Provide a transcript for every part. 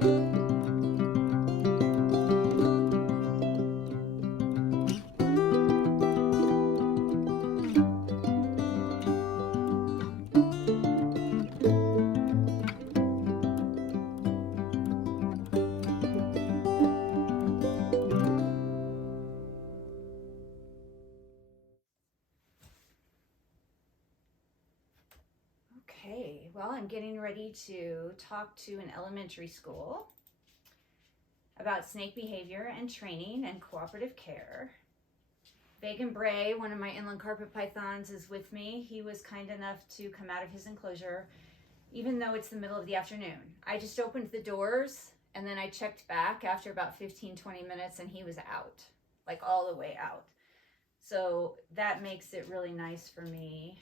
Okay, well, I'm getting ready to talk to an elementary school about snake behavior and training and cooperative care. Vegan Bray, one of my inland carpet pythons, is with me. He was kind enough to come out of his enclosure, even though it's the middle of the afternoon. I just opened the doors and then I checked back after about 15-20 minutes and he was out, like all the way out. So that makes it really nice for me.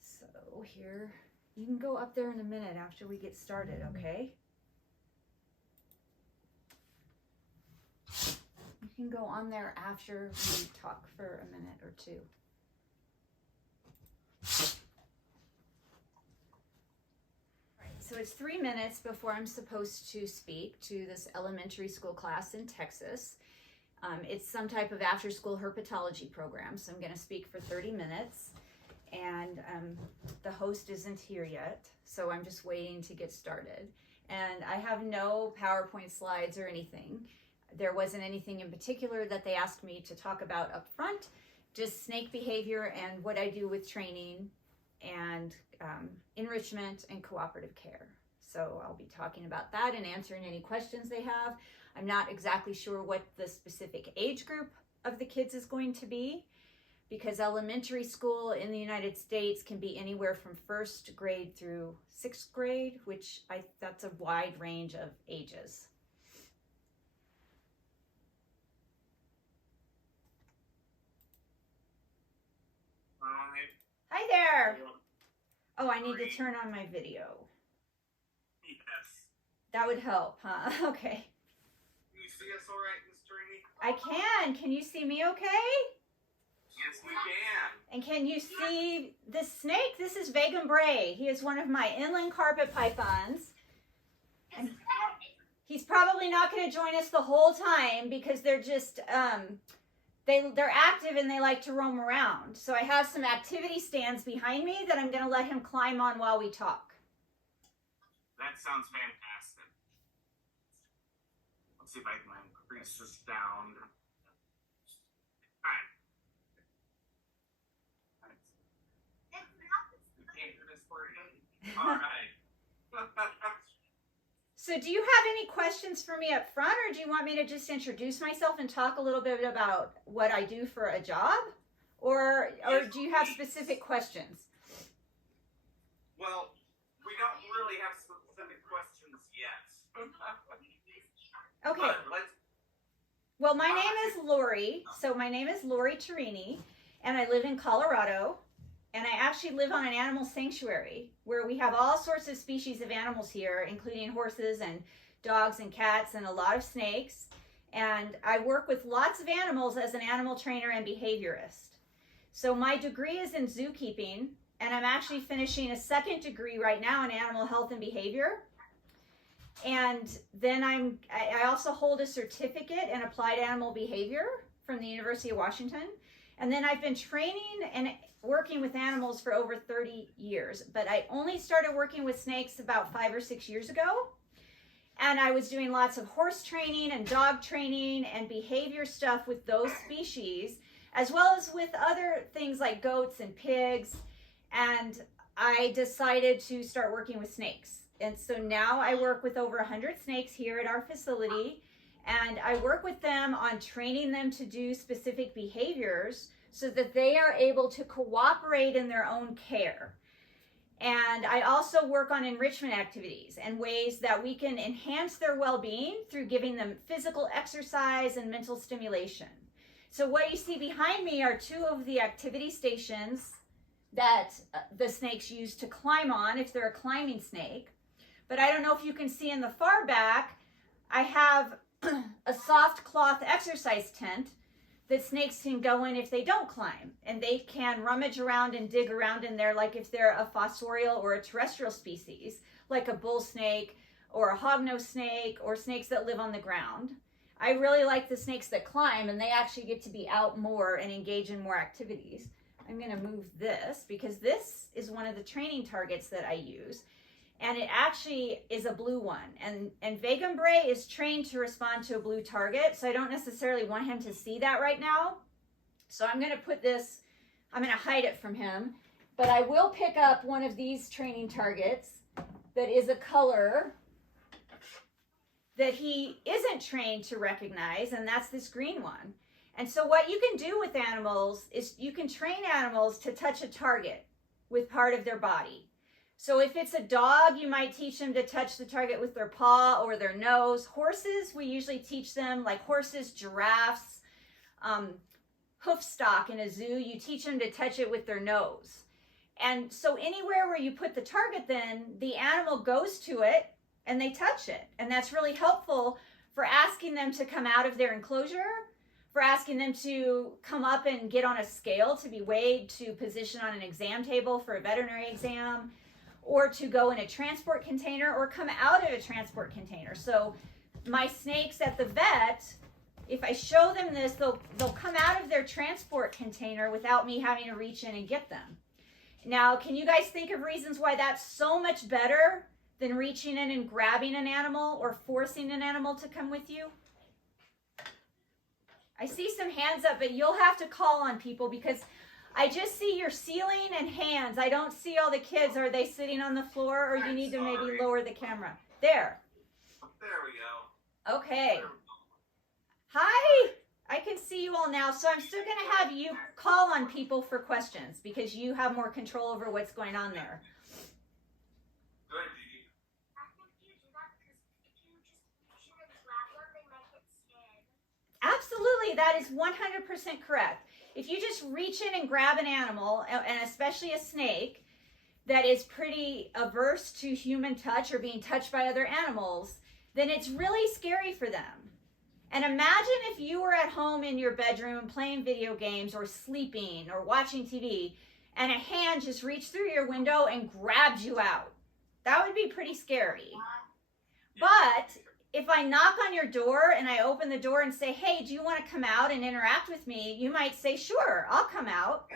So here, you can go up there in a minute after we get started, okay? You can go on there after we talk for a minute or two. Right, so it's 3 minutes before I'm supposed to speak to this elementary school class in Texas. It's some type of after-school herpetology program, so I'm going to speak for 30 minutes. And the host isn't here yet, so I'm just waiting to get started. And I have no PowerPoint slides or anything. There wasn't anything in particular that they asked me to talk about up front, just snake behavior and what I do with training and enrichment and cooperative care. So I'll be talking about that and answering any questions they have. I'm not exactly sure what the specific age group of the kids is going to be, because elementary school in the United States can be anywhere from 1st grade through 6th grade, which that's a wide range of ages. Hi there. Oh, I need to turn on my video. Yes. That would help, huh? Okay. Can you see us all right, Miss Torrini? I can. Can you see me okay? Yes, we can. And can you see this snake? This is Vegan Bray. He is one of my inland carpet pythons. And he's probably not going to join us the whole time because they're just, they're active and they like to roam around. So I have some activity stands behind me that I'm going to let him climb on while we talk. That sounds fantastic. Let's see if I can increase this down. All right. All right. So do you have any questions for me up front, or do you want me to just introduce myself and talk a little bit about what I do for a job? Or do you have specific questions? Well, we don't really have specific questions yet. Okay. Well, my name is Lori. So my name is Lori Torrini, and I live in Colorado. And I actually live on an animal sanctuary where we have all sorts of species of animals here, including horses and dogs and cats and a lot of snakes. And I work with lots of animals as an animal trainer and behaviorist. So my degree is in zookeeping, and I'm actually finishing a 2nd degree right now in animal health and behavior. And then I also hold a certificate in applied animal behavior from the University of Washington. And then I've been training and working with animals for over 30 years, but I only started working with snakes about 5 or 6 years ago. And I was doing lots of horse training and dog training and behavior stuff with those species, as well as with other things like goats and pigs. And I decided to start working with snakes. And so now I work with over 100 snakes here at our facility. And I work with them on training them to do specific behaviors so that they are able to cooperate in their own care. And I also work on enrichment activities and ways that we can enhance their well-being through giving them physical exercise and mental stimulation. So what you see behind me are 2 of the activity stations that the snakes use to climb on if they're a climbing snake. But I don't know if you can see in the far back, I have a soft cloth exercise tent that snakes can go in if they don't climb, and they can rummage around and dig around in there like if they're a fossorial or a terrestrial species, like a bull snake, or a hognose snake, or snakes that live on the ground. I really like the snakes that climb, and they actually get to be out more and engage in more activities. I'm going to move this because this is one of the training targets that I use, and it actually is a blue one. And Vegum Bray is trained to respond to a blue target, so I don't necessarily want him to see that right now. So I'm going to put this, I'm going to hide it from him, but I will pick up one of these training targets that is a color that he isn't trained to recognize, and that's this green one. And so what you can do with animals is you can train animals to touch a target with part of their body. So if it's a dog, you might teach them to touch the target with their paw or their nose. Horses, we usually teach them, like horses, giraffes, hoof stock in a zoo, you teach them to touch it with their nose. And so anywhere where you put the target, then the animal goes to it and they touch it. And that's really helpful for asking them to come out of their enclosure, for asking them to come up and get on a scale to be weighed, to position on an exam table for a veterinary exam, or to go in a transport container or come out of a transport container. So my snakes at the vet, if I show them this, they'll come out of their transport container without me having to reach in and get them. Now, can you guys think of reasons why that's so much better than reaching in and grabbing an animal or forcing an animal to come with you? I see some hands up, but you'll have to call on people because I just see your ceiling and hands. I don't see all the kids. Are they sitting on the floor, or you need to maybe lower the camera? There. There we go. Okay. Hi. I can see you all now. So I'm still going to have you call on people for questions because you have more control over what's going on there. Good, Dee. I think you do that because if you just reach in and grab one, they might get scared. Absolutely. That is 100% correct. If you just reach in and grab an animal, and especially a snake, that is pretty averse to human touch or being touched by other animals, then it's really scary for them. And imagine if you were at home in your bedroom playing video games or sleeping or watching TV, and a hand just reached through your window and grabbed you out. That would be pretty scary. But if I knock on your door and I open the door and say, hey, do you want to come out and interact with me? You might say, sure, I'll come out.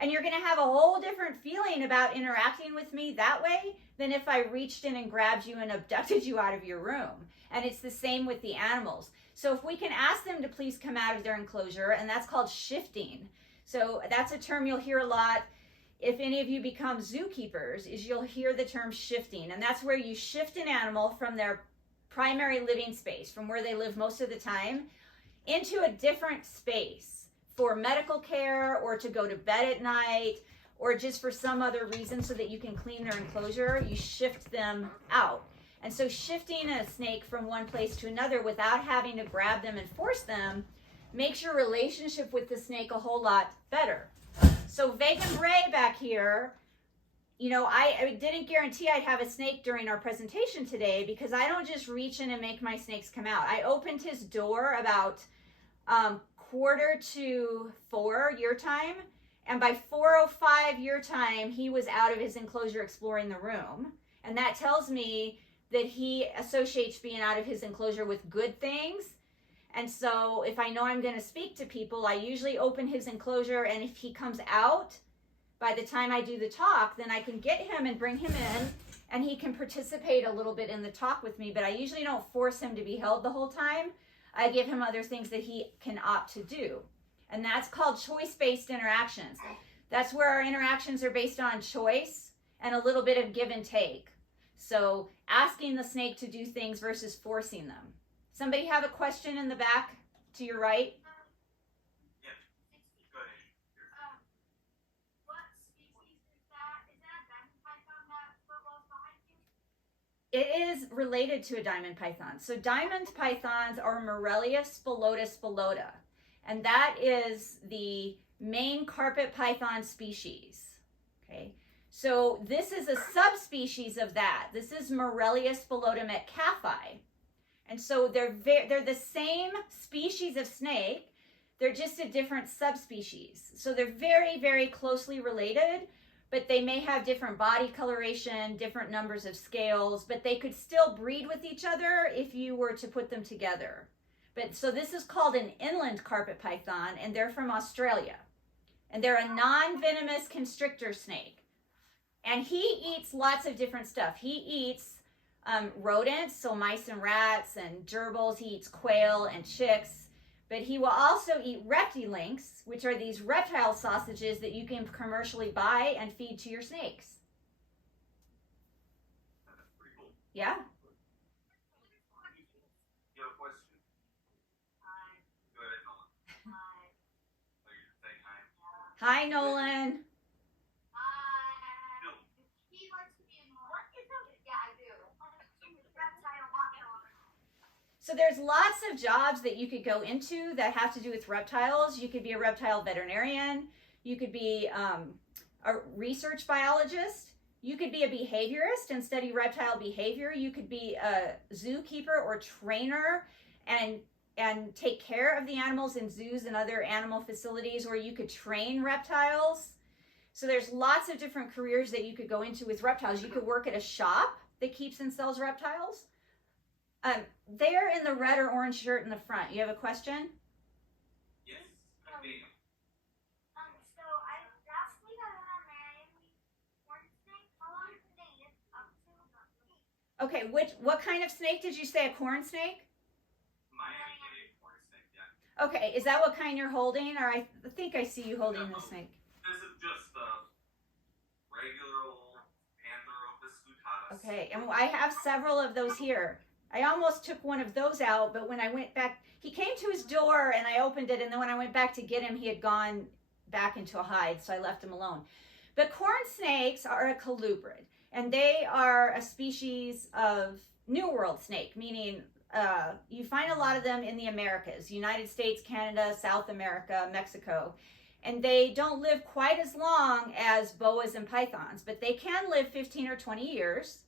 And you're going to have a whole different feeling about interacting with me that way than if I reached in and grabbed you and abducted you out of your room. And it's the same with the animals. So if we can ask them to please come out of their enclosure, and that's called shifting. So that's a term you'll hear a lot if any of you become zookeepers, is you'll hear the term shifting. And that's where you shift an animal from their primary living space, from where they live most of the time, into a different space for medical care or to go to bed at night or just for some other reason so that you can clean their enclosure. You shift them out. And so shifting a snake from one place to another without having to grab them and force them makes your relationship with the snake a whole lot better. So Vegum Bray back here, you know, I didn't guarantee I'd have a snake during our presentation today because I don't just reach in and make my snakes come out. I opened his door about 3:45 your time, and by 4:05 your time, he was out of his enclosure exploring the room. And that tells me that he associates being out of his enclosure with good things. And so if I know I'm going to speak to people, I usually open his enclosure, and if he comes out by the time I do the talk, then I can get him and bring him in, and he can participate a little bit in the talk with me, but I usually don't force him to be held the whole time. I give him other things that he can opt to do. And that's called choice-based interactions. That's where our interactions are based on choice and a little bit of give and take. So asking the snake to do things versus forcing them. Somebody have a question in the back to your right? Yeah. Go ahead. What species is that? Is that a diamond python that football's behind you? It is related to a diamond python. So diamond pythons are Morelia spilota spilota. And that is the main carpet python species. Okay. So this is a subspecies of that. This is Morelia spilota metcalfi. And so they're the same species of snake. They're just a different subspecies. So they're very, very closely related, but they may have different body coloration, different numbers of scales, but they could still breed with each other if you were to put them together. But so this is called an inland carpet python, and they're from Australia. And they're a non-venomous constrictor snake. And he eats lots of different stuff. He eats rodents, so mice and rats and gerbils. He eats quail and chicks. But he will also eat reptilinks, which are these reptile sausages that you can commercially buy and feed to your snakes. That's pretty cool. Yeah. You have a question? Go ahead, Nolan. Oh, you're saying hi? Hi, Nolan. He wants to be in what? Yeah, I do. Reptile Welfare. So there's lots of jobs that you could go into that have to do with reptiles. You could be a reptile veterinarian. You could be a research biologist. You could be a behaviorist and study reptile behavior. You could be a zookeeper or trainer and take care of the animals in zoos and other animal facilities, or you could train reptiles. So there's lots of different careers that you could go into with reptiles. You could work at a shop that keeps and sells reptiles. They're in the red or orange shirt in the front. You have a question? Yes. I mean, So I last week I went on Miami Wednesday. How long did they live up to? Okay, what kind of snake did you say? A corn snake? Miami corn snake, yeah. Okay, is that what kind you're holding? Or I think I see you holding the snake. This is just the regular old Pantheropus flucatus. Okay, and I have several of those here. I almost took one of those out, but when I went back, he came to his door and I opened it, and then when I went back to get him, he had gone back into a hide, so I left him alone. But corn snakes are a colubrid, and they are a species of New World snake, meaning you find a lot of them in the Americas, United States, Canada, South America, Mexico. And they don't live quite as long as boas and pythons, but they can live 15 or 20 years,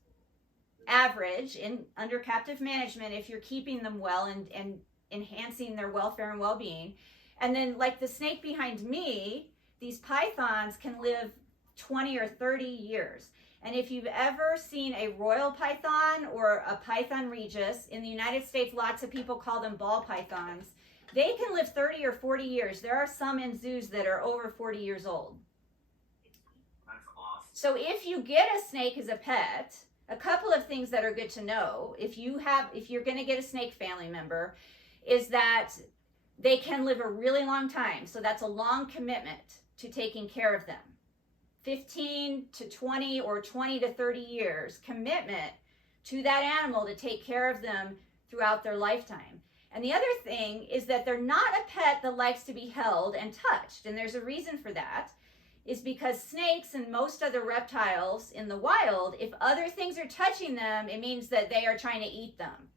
average, under captive management if you're keeping them well and enhancing their welfare and well-being. And then like the snake behind me, these pythons can live 20 or 30 years. And if you've ever seen a royal python or a python regis, in the United States, lots of people call them ball pythons. They can live 30 or 40 years. There are some in zoos that are over 40 years old. That's awesome. So if you get a snake as a pet, a couple of things that are good to know, if you're going to get a snake family member, is that they can live a really long time. So that's a long commitment to taking care of them. 15 to 20 or 20 to 30 years commitment to that animal to take care of them throughout their lifetime. And the other thing is that they're not a pet that likes to be held and touched. And there's a reason for that, is because snakes and most other reptiles in the wild, if other things are touching them, it means that they are trying to eat them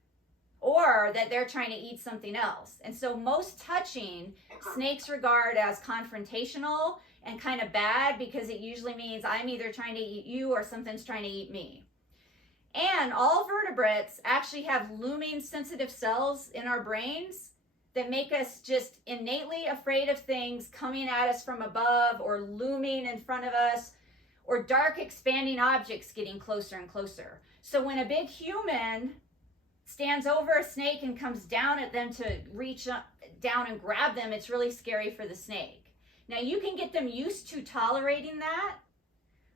or that they're trying to eat something else. And so most touching, snakes regard as confrontational and kind of bad, because it usually means I'm either trying to eat you or something's trying to eat me. And all vertebrates actually have looming sensitive cells in our brains that make us just innately afraid of things coming at us from above or looming in front of us, or dark expanding objects getting closer and closer. So when a big human stands over a snake and comes down at them to reach down and grab them, it's really scary for the snake. Now you can get them used to tolerating that,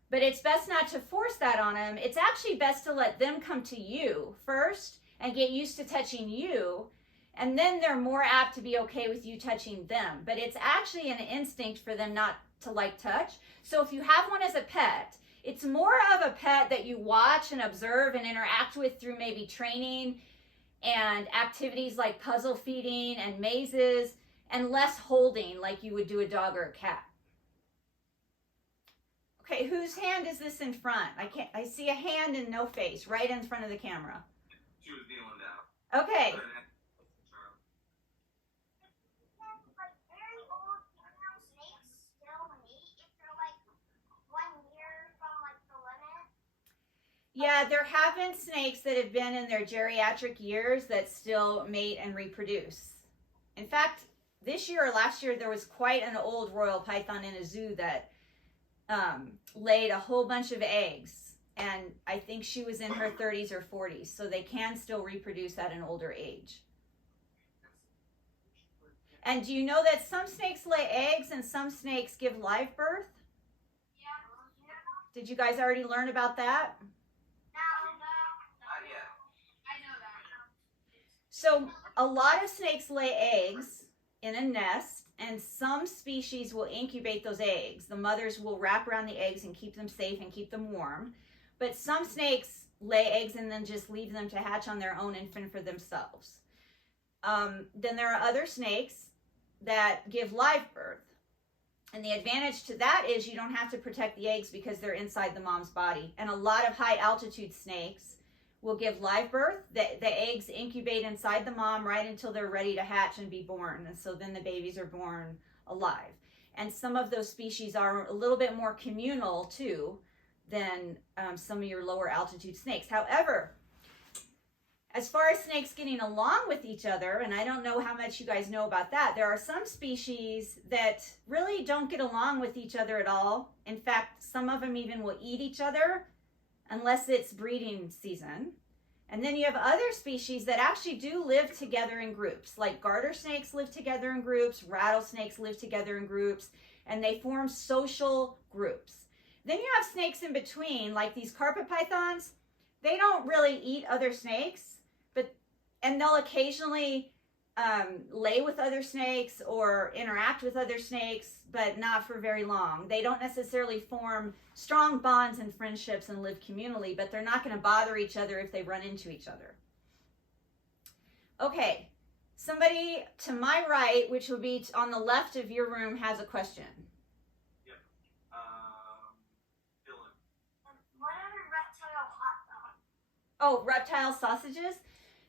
but it's best not to force that on them. It's actually best to let them come to you first and get used to touching you, and then they're more apt to be okay with you touching them. But it's actually an instinct for them not to like touch. So if you have one as a pet, it's more of a pet that you watch and observe and interact with through maybe training and activities like puzzle feeding and mazes, and less holding like you would do a dog or a cat. Okay, whose hand is this in front? I see a hand and no face right in front of the camera. She was kneeling down. Okay. Like very old female snakes still mate if they're like 1 year from like the limit. Yeah, there have been snakes that have been in their geriatric years that still mate and reproduce. In fact, this year or last year, there was quite an old royal python in a zoo that laid a whole bunch of eggs, and I think she was in her 30s or 40s, so they can still reproduce at an older age. And do you know that some snakes lay eggs and some snakes give live birth? Yeah. Did you guys already learn about that? Not yet. I know that. So a lot of snakes lay eggs in a nest, and some species will incubate those eggs. The mothers will wrap around the eggs and keep them safe and keep them warm. But some snakes lay eggs and then just leave them to hatch on their own and fend for themselves. Then there are other snakes that give live birth. And the advantage to that is you don't have to protect the eggs because they're inside the mom's body. And a lot of high altitude snakes will give live birth. The eggs incubate inside the mom right until they're ready to hatch and be born. And so then the babies are born alive. And some of those species are a little bit more communal too than some of your lower altitude snakes. However, as far as snakes getting along with each other, and I don't know how much you guys know about that, there are some species that really don't get along with each other at all. In fact, some of them even will eat each other unless it's breeding season. And then you have other species that actually do live together in groups, like garter snakes live together in groups, rattlesnakes live together in groups, and they form social groups. Then you have snakes in between, like these carpet pythons. They don't really eat other snakes, and they'll occasionally lay with other snakes or interact with other snakes, but not for very long. They don't necessarily form strong bonds and friendships and live communally, but they're not going to bother each other if they run into each other. Okay, somebody to my right, which would be on the left of your room, has a question. Yep. Dylan. What are reptile hot dogs? Oh, reptile sausages?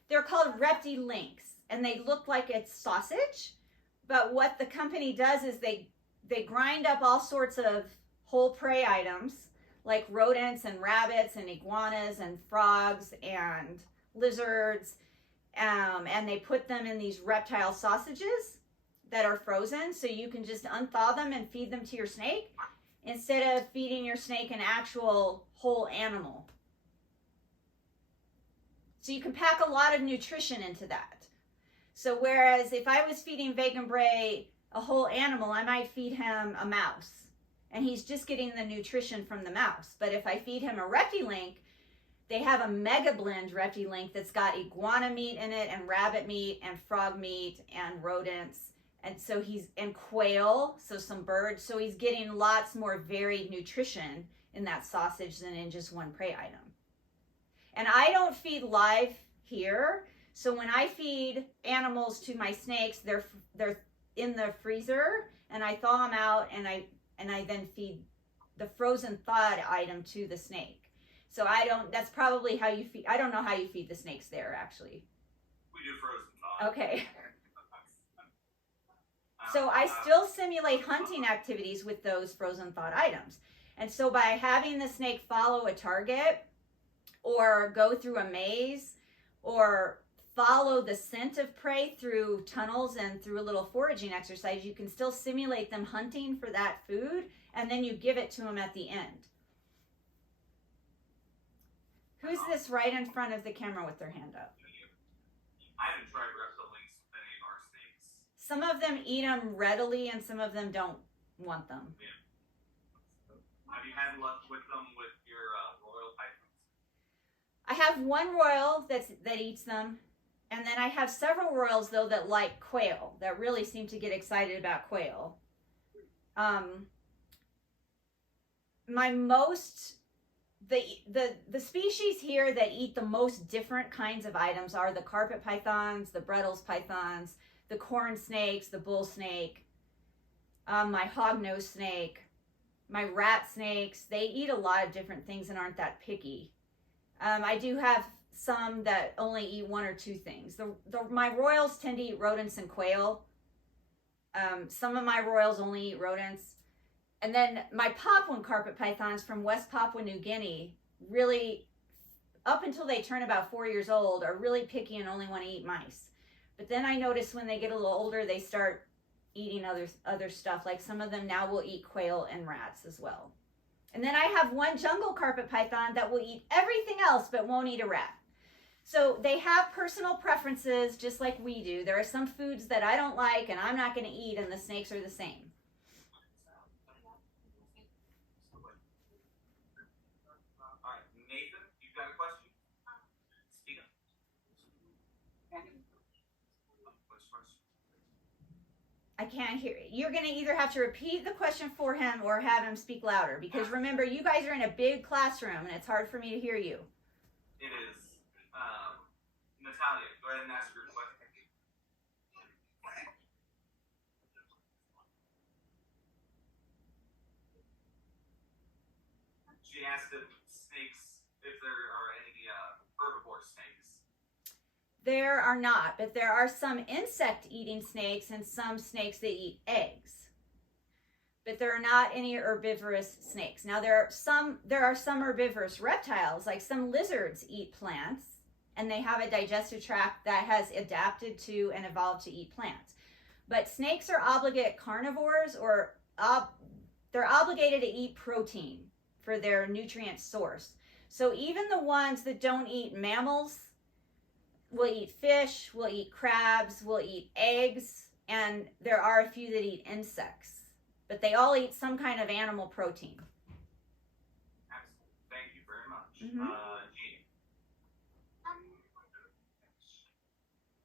They're called Reptilinks, and they look like it's sausage, but what the company does is they grind up all sorts of whole prey items, like rodents and rabbits and iguanas and frogs and lizards, and they put them in these reptile sausages that are frozen, so you can just unthaw them and feed them to your snake, instead of feeding your snake an actual whole animal. So you can pack a lot of nutrition into that. So whereas if I was feeding Vegan Bray a whole animal, I might feed him a mouse, and he's just getting the nutrition from the mouse. But if I feed him a Reptilink, they have a mega blend Reptilink that's got iguana meat in it, and rabbit meat, and frog meat, and rodents, and so and quail, so some birds. So he's getting lots more varied nutrition in that sausage than in just one prey item. And I don't feed live here, so when I feed animals to my snakes, they're in the freezer, and I thaw them out, and I then feed the frozen thawed item to the snake. So that's probably how you feed. I don't know how you feed the snakes there, actually. We do frozen thaw. Okay. So I still simulate hunting activities with those frozen thawed items. And so by having the snake follow a target, or go through a maze, or follow the scent of prey through tunnels and through a little foraging exercise, you can still simulate them hunting for that food, and then you give it to them at the end. Who's this right in front of the camera with their hand up? I haven't tried Reptilinks with any of our snakes. Some of them eat them readily, and some of them don't want them. Yeah. Have you had luck with them with your royal pythons? I have one royal that eats them, and then I have several royals though that like quail, that really seem to get excited about quail. The species here that eat the most different kinds of items are the carpet pythons, the Brettles pythons, the corn snakes, the bull snake, my hognose snake, my rat snakes. They eat a lot of different things and aren't that picky. I do have some that only eat one or two things. My royals tend to eat rodents and quail. Some of my royals only eat rodents. And then my Papuan carpet pythons from West Papua New Guinea, really, up until they turn about 4 years old, are really picky and only want to eat mice. But then I notice when they get a little older, they start eating other stuff. Like some of them now will eat quail and rats as well. And then I have one jungle carpet python that will eat everything else but won't eat a rat. So they have personal preferences just like we do. There are some foods that I don't like and I'm not going to eat, and the snakes are the same. All right, Nathan, you've got a question? Speak up. What's the question? I can't hear it. You're going to either have to repeat the question for him or have him speak louder, because remember, you guys are in a big classroom and it's hard for me to hear you. It is. Natalia, go ahead and ask your question. She asked if snakes, if there are any herbivore snakes. There are not, but there are some insect-eating snakes and some snakes that eat eggs. But there are not any herbivorous snakes. Now there are some herbivorous reptiles, like some lizards eat plants, and they have a digestive tract that has adapted to and evolved to eat plants. But snakes are obligate carnivores, or they're obligated to eat protein for their nutrient source. So even the ones that don't eat mammals will eat fish, will eat crabs, will eat eggs, and there are a few that eat insects. But they all eat some kind of animal protein. Excellent. Thank you very much. Jean.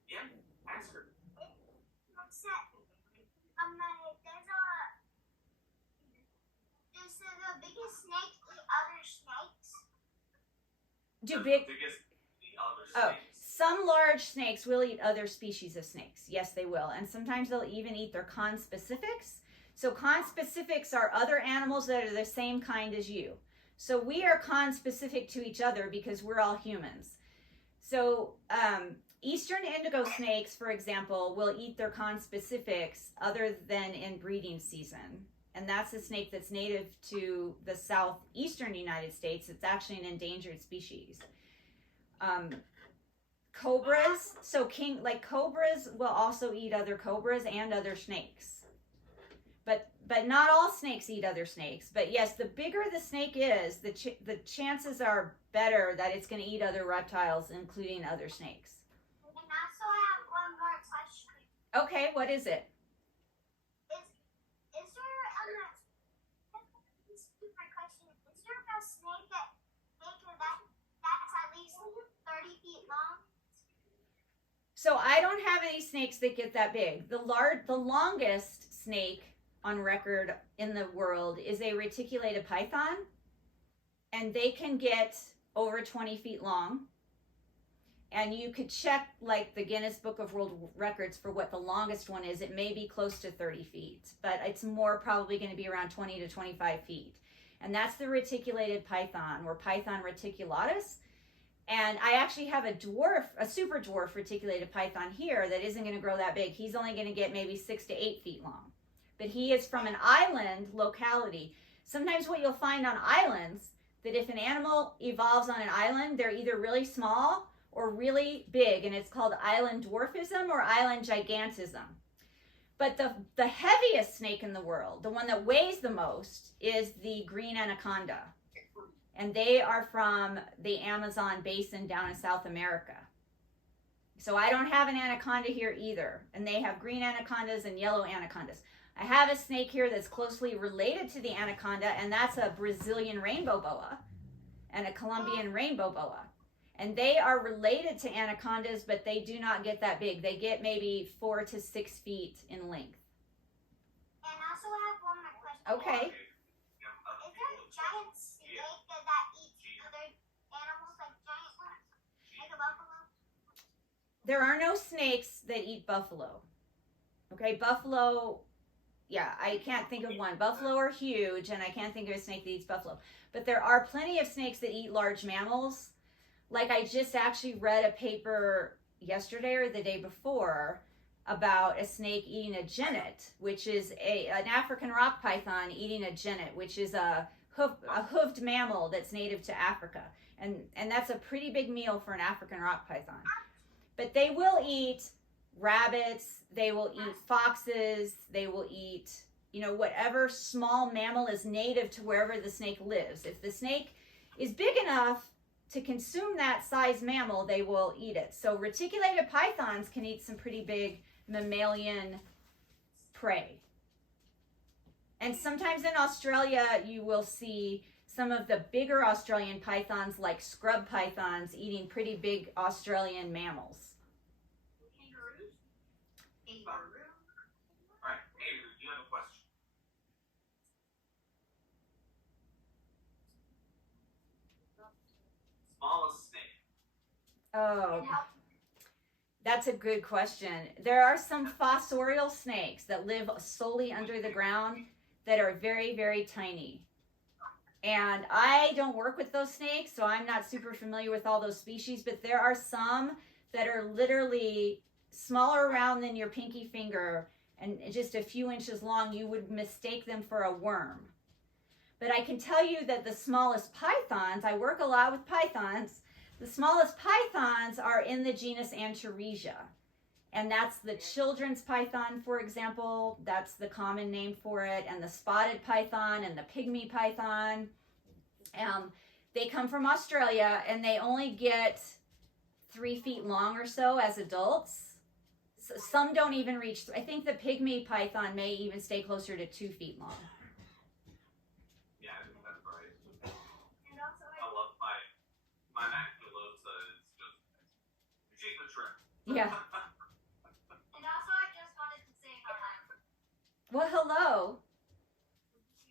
Yeah, ask her. Does the biggest snake eat other snakes? Do The big biggest, the other Oh, snakes. some large snakes will eat other species of snakes. Yes, they will. And sometimes they'll even eat their conspecifics. So conspecifics are other animals that are the same kind as you. So we are conspecific to each other because we're all humans. So eastern indigo snakes, for example, will eat their conspecifics other than in breeding season. And that's a snake that's native to the southeastern United States. It's actually an endangered species. Cobras, cobras will also eat other cobras and other snakes. But not all snakes eat other snakes. But yes, the bigger the snake is, the chances are better that it's going to eat other reptiles, including other snakes. And also I have one more question. Okay, what is it? Is there this is my question. Is there a snake that's at least 30 feet long? So I don't have any snakes that get that big. The longest snake on record in the world is a reticulated python, and they can get over 20 feet long. And you could check like the Guinness Book of World Records for what the longest one is. It may be close to 30 feet, but it's more probably going to be around 20 to 25 feet. And that's the reticulated python, or Python reticulatus. And I actually have a super dwarf reticulated python here that isn't going to grow that big. He's only going to get maybe 6 to 8 feet long. But he is from an island locality. Sometimes what you'll find on islands, that if an animal evolves on an island, they're either really small or really big, and it's called island dwarfism or island gigantism. But the heaviest snake in the world, the one that weighs the most, is the green anaconda. And they are from the Amazon basin down in South America. So I don't have an anaconda here either. And they have green anacondas and yellow anacondas. I have a snake here that's closely related to the anaconda, and that's a Brazilian rainbow boa and a Colombian rainbow boa. And they are related to anacondas, but they do not get that big. They get maybe 4 to 6 feet in length. And also I have one more question. Okay. Is there a giant snake that eats other animals, like giant ones? Like a buffalo? There are no snakes that eat buffalo. Okay, buffalo, yeah, I can't think of one. Buffalo are huge, and I can't think of a snake that eats buffalo. But there are plenty of snakes that eat large mammals. Like I just actually read a paper yesterday or the day before about a snake eating a genet, which is an African rock python eating a genet, which is a hoofed mammal that's native to Africa. And that's a pretty big meal for an African rock python. But they will eat rabbits, they will eat foxes, they will eat, whatever small mammal is native to wherever the snake lives. If the snake is big enough to consume that size mammal, they will eat it. So reticulated pythons can eat some pretty big mammalian prey. And sometimes in Australia, you will see some of the bigger Australian pythons, like scrub pythons, eating pretty big Australian mammals. Kangaroos? All right, Avery, you have a question. Smallest snake. Oh, that's a good question. There are some fossorial snakes that live solely under the ground that are very, very tiny. And I don't work with those snakes, so I'm not super familiar with all those species, but there are some that are literally smaller around than your pinky finger and just a few inches long. You would mistake them for a worm. But I can tell you that the smallest pythons, I work a lot with pythons, the smallest pythons are in the genus Antaresia. And that's the children's python, for example. That's the common name for it. And the spotted python and the pygmy python. They come from Australia, and they only get 3 feet long or so as adults. So some don't even reach, I think the pygmy python may even stay closer to 2 feet long. Yeah, I think that's right. And also, I love my maculosa is just, she's a trip. Yeah. I just wanted to say hello. Well, hello.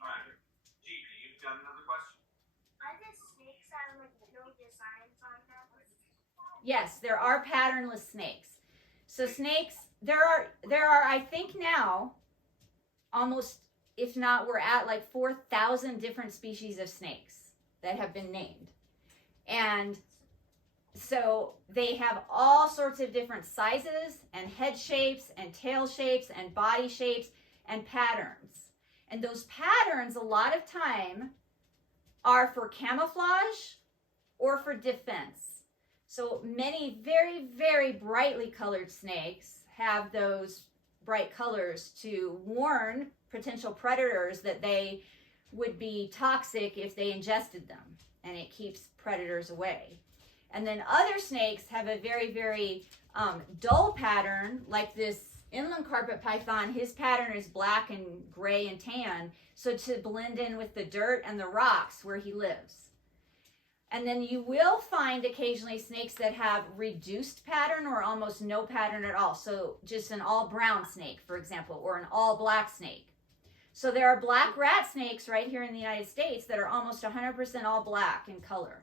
All right, GP, you've got another question? Are the snakes have like no designs on them? Yes, there are patternless snakes. So snakes, there are I think now almost, if not, we're at like 4,000 different species of snakes that have been named. And so they have all sorts of different sizes and head shapes and tail shapes and body shapes and patterns. And those patterns a lot of time are for camouflage or for defense. So many very, very brightly colored snakes have those bright colors to warn potential predators that they would be toxic if they ingested them, and it keeps predators away. And then other snakes have a very, very dull pattern, like this inland carpet python. His pattern is black and gray and tan, so to blend in with the dirt and the rocks where he lives. And then you will find occasionally snakes that have reduced pattern or almost no pattern at all. So just an all brown snake, for example, or an all black snake. So there are black rat snakes right here in the United States that are almost 100% all black in color.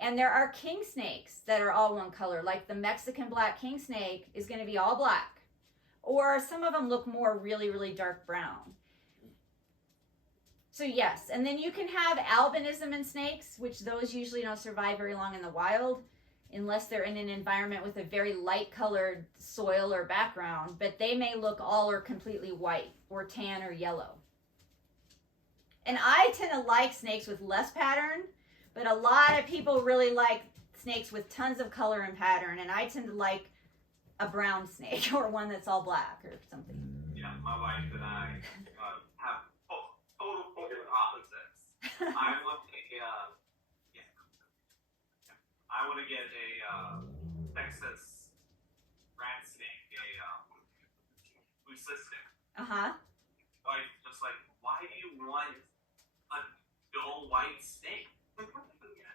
And there are king snakes that are all one color, like the Mexican black king snake is going to be all black. Or some of them look more really, really dark brown. So yes, and then you can have albinism in snakes, which those usually don't survive very long in the wild unless they're in an environment with a very light colored soil or background, but they may look all or completely white or tan or yellow. And I tend to like snakes with less pattern, but a lot of people really like snakes with tons of color and pattern, and I tend to like a brown snake or one that's all black or something. Yeah, my wife and I have total polar opposites. I want to get a Texas rat snake, a leucistic. Wife just like, why do you want a dull white snake?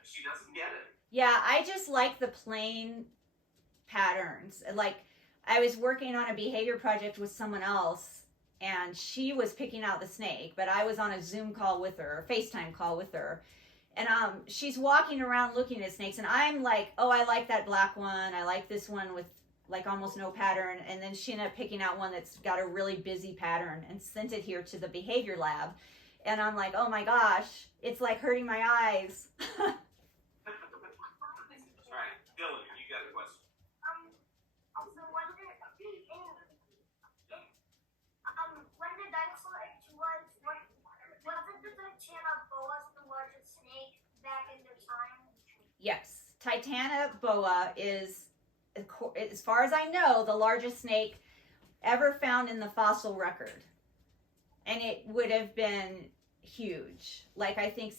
She doesn't get it. Yeah, I just like the plain patterns. Like, I was working on a behavior project with someone else, and she was picking out the snake, but I was on a Zoom call with her, a FaceTime call with her, and she's walking around looking at snakes, and I'm like, oh, I like that black one, I like this one with like almost no pattern, and then she ended up picking out one that's got a really busy pattern and sent it here to the behavior lab, and I'm like, oh my gosh, it's like hurting my eyes. Right, Dylan, you got a question. Also, when the dinosaur age wasn't the Titanoboa the largest snake back in their time? Yes, Titanoboa is, as far as I know, the largest snake ever found in the fossil record. and it would have been huge. Like, I think,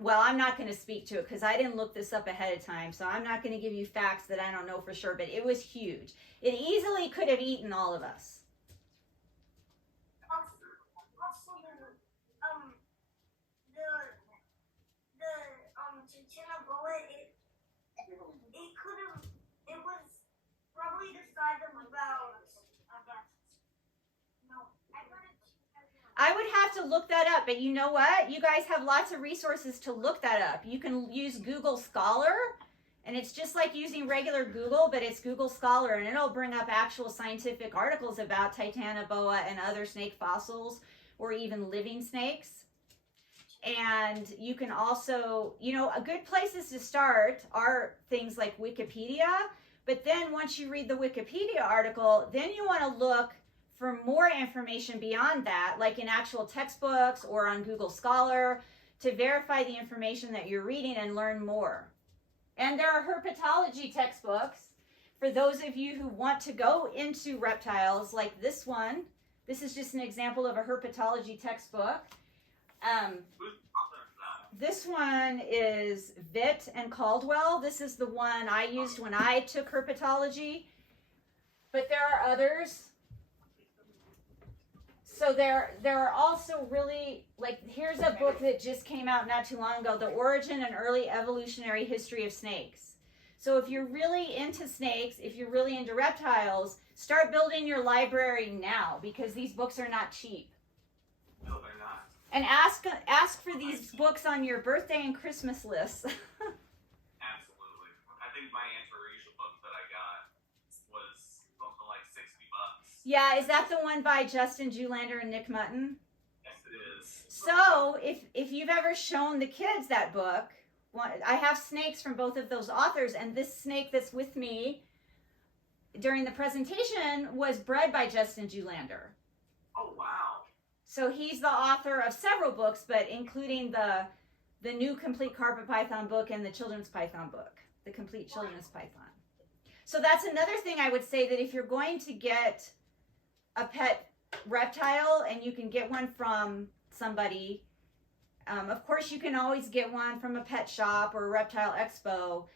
well, I'm not going to speak to it because I didn't look this up ahead of time, so I'm not going to give you facts that I don't know for sure, but it was huge. It easily could have eaten all of us. It was probably the size of about, I would have to look that up, but you know what? You guys have lots of resources to look that up. You can use Google Scholar, and it's just like using regular Google, but it's Google Scholar, and it'll bring up actual scientific articles about Titanoboa and other snake fossils, or even living snakes. And you can also, you know, a good places to start are things like Wikipedia, but then once you read the Wikipedia article, then you want to look for more information beyond that, like in actual textbooks or on Google Scholar, to verify the information that you're reading and learn more. And there are herpetology textbooks for those of you who want to go into reptiles, like this one. This is just an example of a herpetology textbook. This one is Vitt and Caldwell. This is the one I used when I took herpetology, but there are others. So there are also really, like, here's a book that just came out not too long ago, The Origin and Early Evolutionary History of Snakes. So if you're really into snakes, if you're really into reptiles, start building your library now, because these books are not cheap. No, they're not. And ask for these books on your birthday and Christmas lists. Absolutely. I think my Antaresia book that I got was something like $60. Yeah, is that the one by Justin Julander and Nick Mutton? Yes, it is. So, if you've ever shown the kids that book, I have snakes from both of those authors, and this snake that's with me during the presentation was bred by Justin Julander. Oh, wow. So he's the author of several books, but including the new Complete Carpet Python book and the Children's Python book, the Complete Children's Python. So that's another thing I would say, that if you're going to get a pet reptile and you can get one from somebody, of course you can always get one from a pet shop or a reptile expo,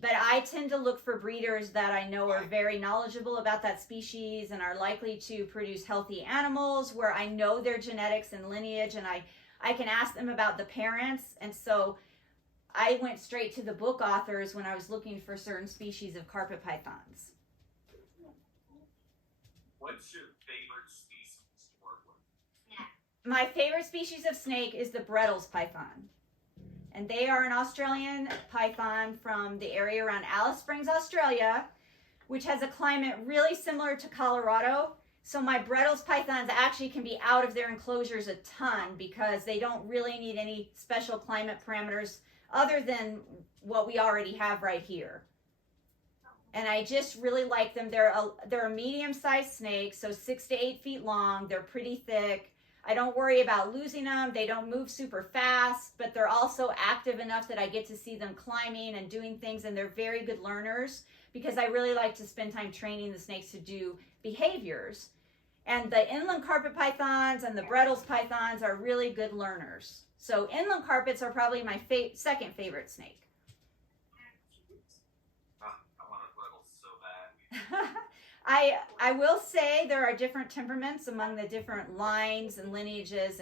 but I tend to look for breeders that I know are very knowledgeable about that species and are likely to produce healthy animals, where I know their genetics and lineage, and I can ask them about the parents. And so I went straight to the book authors when I was looking for certain species of carpet pythons. What's your favorite species to work with? Yeah. My favorite species of snake is the Brettles python. And they are an Australian python from the area around Alice Springs, Australia, which has a climate really similar to Colorado. So my Brettles pythons actually can be out of their enclosures a ton, because they don't really need any special climate parameters other than what we already have right here. And I just really like them. They're a medium-sized snake, so 6 to 8 feet long. They're pretty thick. I don't worry about losing them. They don't move super fast, but they're also active enough that I get to see them climbing and doing things, and they're very good learners, because I really like to spend time training the snakes to do behaviors. And the inland carpet pythons and the Brettles pythons are really good learners. So inland carpets are probably my second favorite snake. I want a Brettles so bad. I will say there are different temperaments among the different lines and lineages,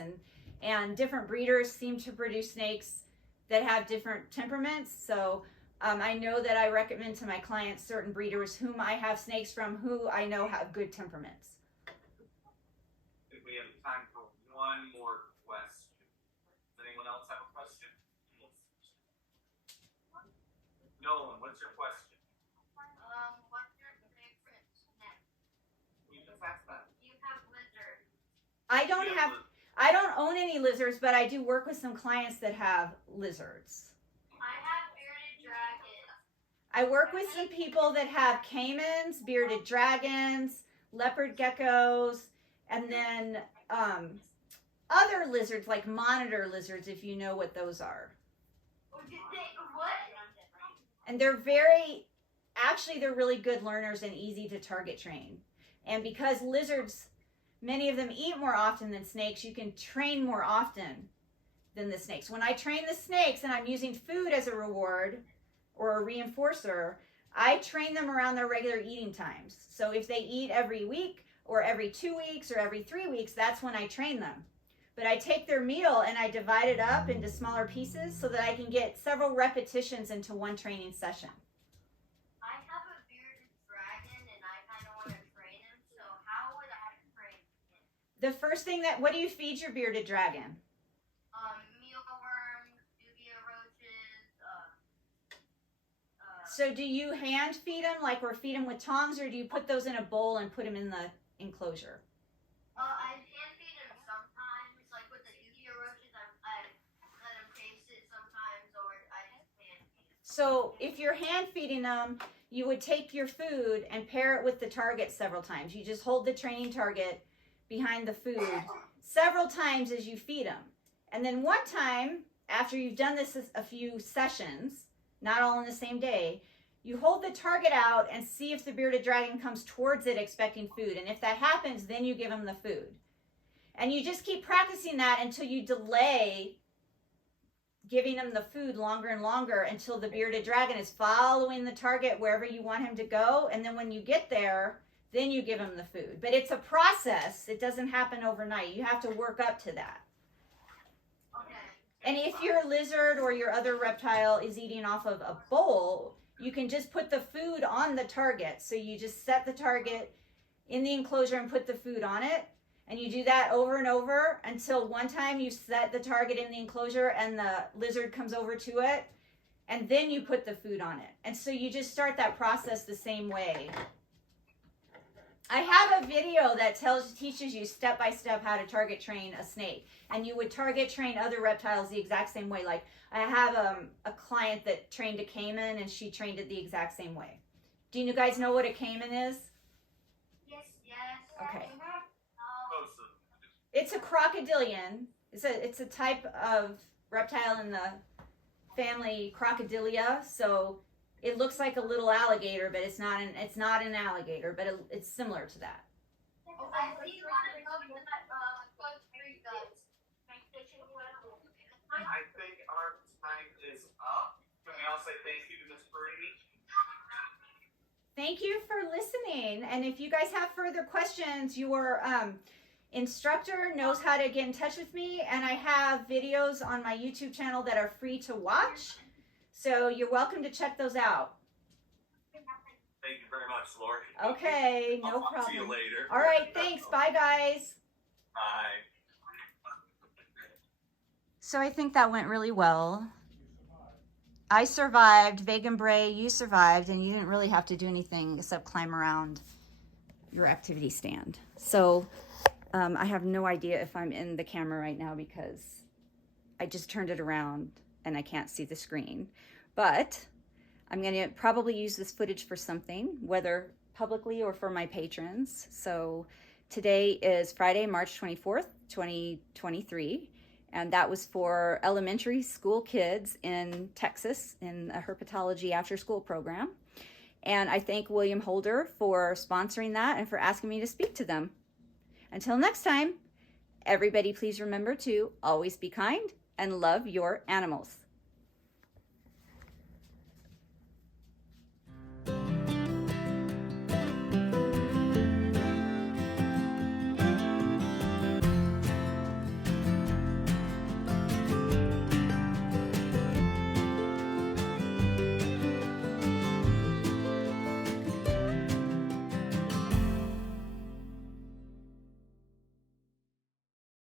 and different breeders seem to produce snakes that have different temperaments. So I know that I recommend to my clients certain breeders whom I have snakes from who I know have good temperaments. If we have time for one more question. Does anyone else have a question? Nolan, what's your question? What's your favorite snack? You just asked that. You have lizards. I don't own any lizards, but I do work with some clients that have lizards. I have bearded dragons. I work with some people that have caimans, bearded dragons, leopard geckos, and then other lizards like monitor lizards, if you know what those are. What? And they're really good learners and easy to target train. And because lizards many of them eat more often than snakes, you can train more often than the snakes. When I train the snakes and I'm using food as a reward or a reinforcer, I train them around their regular eating times. So if they eat every week or every 2 weeks or every 3 weeks, that's when I train them. But I take their meal and I divide it up into smaller pieces so that I can get several repetitions into one training session. I have a bearded dragon and I kind of want to train him, so how would I train him? The first thing what do you feed your bearded dragon? Mealworms, dubia roaches, So do you hand feed them like we're feeding with tongs, or do you put those in a bowl and put them in the enclosure? I hand feed him sometimes, like with the dubia roaches, I let him taste it sometimes, or I just hand feed him. So if you're hand feeding them, you would take your food and pair it with the target several times. You just hold the training target behind the food several times as you feed them. And then one time, after you've done this a few sessions, not all in the same day, you hold the target out and see if the bearded dragon comes towards it expecting food. And if that happens, then you give them the food. And you just keep practicing that until you delay giving them the food longer and longer until the bearded dragon is following the target wherever you want him to go. And then when you get there, then you give him the food. But it's a process. It doesn't happen overnight. You have to work up to that. And if your lizard or your other reptile is eating off of a bowl, you can just put the food on the target. So you just set the target in the enclosure and put the food on it. And you do that over and over until one time you set the target in the enclosure and the lizard comes over to it. And then you put the food on it. And so you just start that process the same way. I have a video that teaches you step by step how to target train a snake, and you would target train other reptiles the exact same way. Like I have a client that trained a caiman, and she trained it the exact same way. Do you guys know what a caiman is? Yes. Okay. It's a crocodilian. It's a type of reptile in the family Crocodilia. So it looks like a little alligator, but it's not an alligator, but it's similar to that. I see one of those that close street guys. I think our time is up. Can we all say thank you to Ms. Torrini? Thank you for listening. And if you guys have further questions, your instructor knows how to get in touch with me. And I have videos on my YouTube channel that are free to watch. So you're welcome to check those out. Thank you very much, Lori. Okay, no I'll talk problem. to you later. All right, thanks. Bye, guys. Bye. So I think that went really well. I survived. Vegan Bray, you survived, and you didn't really have to do anything except climb around your activity stand. So I have no idea if I'm in the camera right now because I just turned it around and I can't see the screen. But I'm going to probably use this footage for something, whether publicly or for my patrons. So today is Friday, March 24th, 2023. And that was for elementary school kids in Texas in a herpetology after school program. And I thank William Holder for sponsoring that and for asking me to speak to them. Until next time, everybody please remember to always be kind and love your animals.